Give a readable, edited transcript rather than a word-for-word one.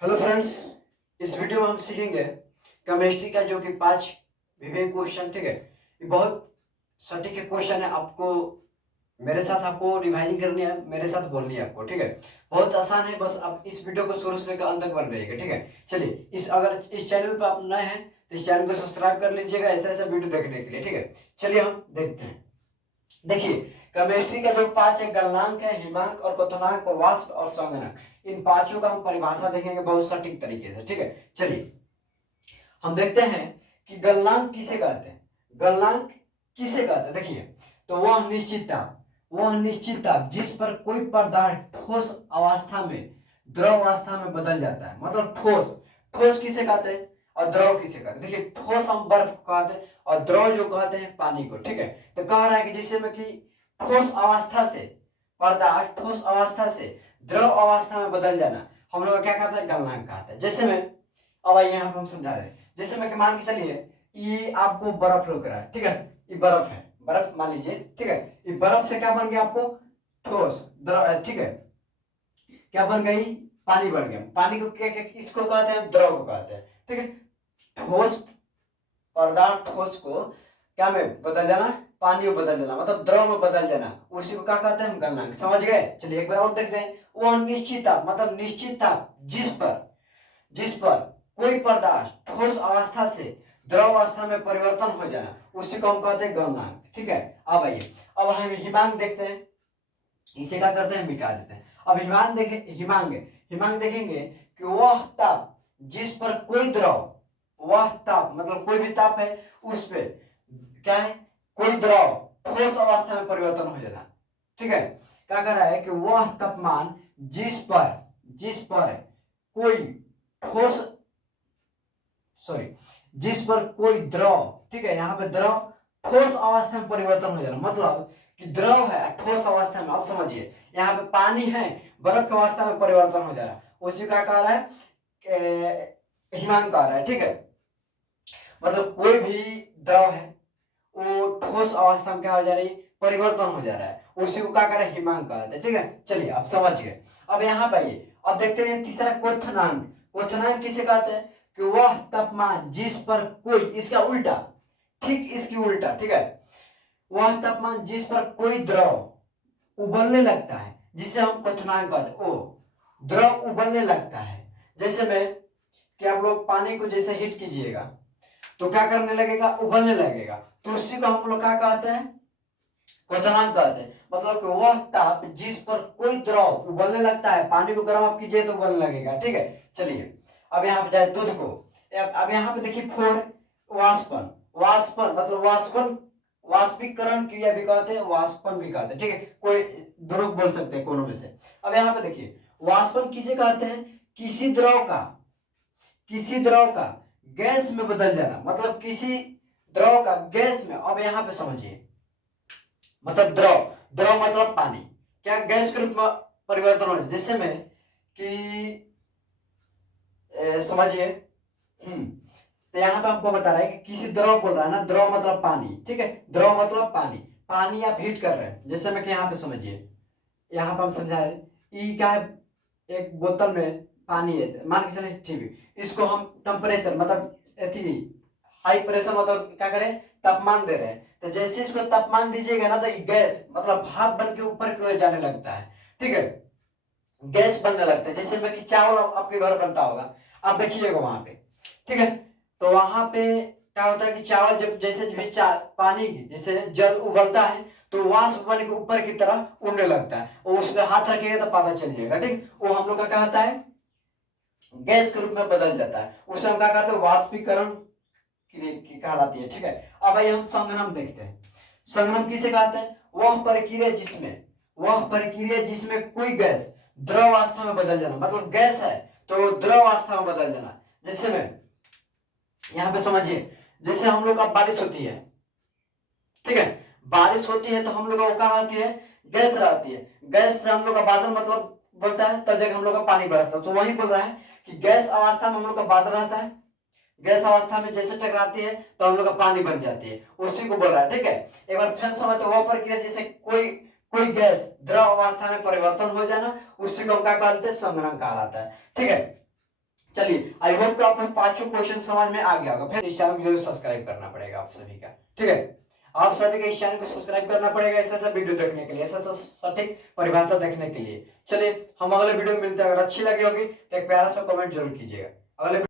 Hello friends, इस video में हम सीखेंगे केमिस्ट्री का जो कि 5 विवेक क्वेश्चन। ठीक है, ये बहुत सटीक क्वेश्चन है। आपको मेरे साथ आपको रिवाइजिंग करनी है, मेरे साथ बोलनी है आपको। ठीक है, बहुत आसान है, बस आप इस वीडियो को शुरू से लेकर अंत तक बन रहिएगा। ठीक है, चलिए अगर इस चैनल पर आप नए हैं तो इस चैनल को सब्सक्राइब कर लीजिएगा ऐसा ऐसा वीडियो देखने के लिए। ठीक है, चलिए हम देखते हैं। देखिए, केमिस्ट्री का जो 5 है, गलनांक है, हिमांक और क्वथनांक, वाष्प और संगणक, इन पांचों का हम परिभाषा देखेंगे बहुत सटीक तरीके से। ठीक है, चलिए हम देखते हैं कि गलनांक किसे कहते हैं। गलनांक किसे कहते हैं, देखिए, तो वह निश्चित ताप जिस पर कोई पदार्थ ठोस अवस्था में द्रव अवस्था में बदल जाता है। मतलब ठोस ठोस किसे कहते हैं और द्रव किसे कहते हैं। देखिए, ठोस हम बर्फ को कहते हैं और द्रव जो कहते हैं पानी को। ठीक है, तो कह रहा है कि जिससे में कि ठोस अवस्था से पदार्थ ठोस अवस्था से द्रव अवस्था में बदल जाना हम लोग क्या कहते हैं, गलनांक कहते हैं। जैसे में अब आइए यहाँ हम समझा रहे हैं। जैसे मैं मान के चलिए ये आपको बर्फ रोक रहा है। ठीक है, ये बर्फ है, बर्फ मान लीजिए। ठीक है, ये बर्फ से क्या बन गया आपको, ठोस द्रव। ठीक है, क्या बन गई, पानी बन गया। पानी को क्या क्या इसको कहते हैं, द्रव को कहते हैं। ठीक है, ठोस पदार्थ ठोस को क्या में बदल जाना, पानी में बदल जाना, मतलब द्रव में बदल जाना, उसी को क्या कहते हैं हम, गलनांक। समझ गए। चलिए एक बार और देखते हैं। वो निश्चित ताप मतलब निश्चित ताप जिस पर कोई पदार्थ ठोस अवस्था से द्रव अवस्था में परिवर्तन हो जाना, उसी को हम कहते हैं गलनांक। ठीक है, अब आइए अब हम हिमांक देखते हैं। इसे क्या करते हैं, मिटा देते हैं। अब हिमांक देखेंगे कि वह ताप जिस पर कोई द्रव, वह ताप मतलब कोई भी ताप है उस पे क्या है, कोई द्रव ठोस अवस्था में परिवर्तन हो जाना। ठीक है, क्या कर रहा है कि वह तापमान जिस पर कोई ठोस जिस पर कोई द्रव, ठीक है, यहाँ पे द्रव ठोस अवस्था में परिवर्तन हो जाना, मतलब कि द्रव है ठोस अवस्था में। अब समझिए, यहाँ पे पानी है, बर्फ की अवस्था में परिवर्तन हो जा रहा है, उसी का कह रहा है हिमांक कह रहा है। ठीक है, मतलब कोई भी द्रव है वो ठोस अवस्था में क्या हो जा रही है, परिवर्तन हो जा रहा है, उसी को क्या कर रहा है, हिमांक कहते हैं। ठीक है, चलिए अब समझ गए। अब यहाँ पे आइए, अब देखते हैं तीसरा क्वथनांक। क्वथनांक किसे कहते हैं कि वह तापमान जिस पर कोई, इसका उल्टा, ठीक इसकी उल्टा। ठीक है, वह तापमान जिस पर कोई द्रव उबलने लगता है, जिसे हम क्वथनांक कहते हैं। ओ द्रव उबलने लगता है, जैसे में कि आप लोग पानी को जैसे हीट कीजिएगा तो क्या करने लगेगा, उबलने लगेगा, तो उसी को हम लोग क्या कहते हैं, क्वथनांक कहते हैं। मतलब कि वह ताप जिस पर कोई द्रव उबलने लगता है, पानी को गर्म आप कीजिए तो उबलने लगेगा। ठीक है, चलिए अब यहाँ पे जाए दूध को। अब यहाँ पे देखिए फोड़, वाष्पन वाष्पन मतलब वाष्पीकरण क्रिया भी कहते हैं, वाष्पन भी कहते हैं। ठीक है, कोई दोनों बोल सकते हैं कोनो में से। अब यहाँ पे देखिए, वाष्पन किसे कहते हैं, किसी द्रव का गैस में बदल जाना, मतलब किसी द्रव का गैस में। अब यहाँ पे समझिए, मतलब द्रव द्रव मतलब पानी, क्या गैस के रूप में परिवर्तन हो जाए। जैसे में कि समझिए, तो यहाँ पे आपको बता रहा है कि किसी द्रव बोल रहा है ना, द्रव मतलब पानी। ठीक है, द्रव मतलब पानी, पानी आप हीट कर रहे हैं। जैसे में कि यहाँ पे समझिए, यहाँ पे हम समझा रहे ये क्या है, एक बोतल में पानी है मान के चलिए। ठीक है, इसको हम टेम्परेचर मतलब हाई प्रेशर मतलब क्या करें, तापमान दे रहे हैं। तो जैसे इसको तापमान दीजिएगा ना तो ये गैस मतलब भाप बन के ऊपर की ओर जाने लगता है। ठीक है, गैस बनने लगता है। जैसे में कि चावल आपके घर बनता होगा, आप देखिएगा वहां पे। ठीक है, तो वहां पे क्या होता है कि चावल जब जैसे भी पानी की जैसे जल उबलता है तो वाष्प बन के ऊपर की तरफ उड़ने लगता है, और उस पर हाथ रखिएगा तो पता चल जाएगा। ठीक, वो हम लोग का क्या होता है, गैस के रूप में बदल जाता है, उसे हम क्या कहते हैं, वाष्पीकरण की कहलाती है। ठीक है, अब आइए हम संघनन देखते हैं। संघनन किसे कहते हैं, वह प्रक्रिया जिसमें कोई गैस द्रव अवस्था में बदल जाना, मतलब गैस है तो द्रव अवस्था में बदल जाना। जैसे में यहाँ पे समझिए, जैसे हम लोग का बारिश होती है। ठीक है, बारिश होती है तो हम लोग का क्या होती है, गैस रहती है। गैस से हम लोग का बादल मतलब बनता है, तब जगह हम लोग का पानी बरसता है। तो वही बोल रहा है कि गैस अवस्था में हम लोग का बादल रहता है, गैस अवस्था में जैसे टकराती है तो हम लोग का पानी बन जाती है, उसी को बोल रहा है। ठीक है, एक बार फिर समझ, तो वह प्रक्रिया जैसे कोई कोई गैस द्रव अवस्था में परिवर्तन हो जाना, उसी को हम क्या कहते हैं, संघनन कहलाता है। ठीक है, चलिए, आई होप कि आपको पांचों क्वेश्चन समझ में आ गया होगा। फिर इस चैनल को जरूर सब्सक्राइब करना पड़ेगा आप सभी का, ठीक है। आप सभी को इस चैनल को सब्सक्राइब करना पड़ेगा ऐसा ऐसा वीडियो देखने के लिए, ऐसा ऐसा सटीक परिभाषा देखने के लिए। चलिए, हम अगले वीडियो में मिलते हैं। अगर अच्छी लगी होगी तो एक प्यारा सा कमेंट जरूर कीजिएगा। अगले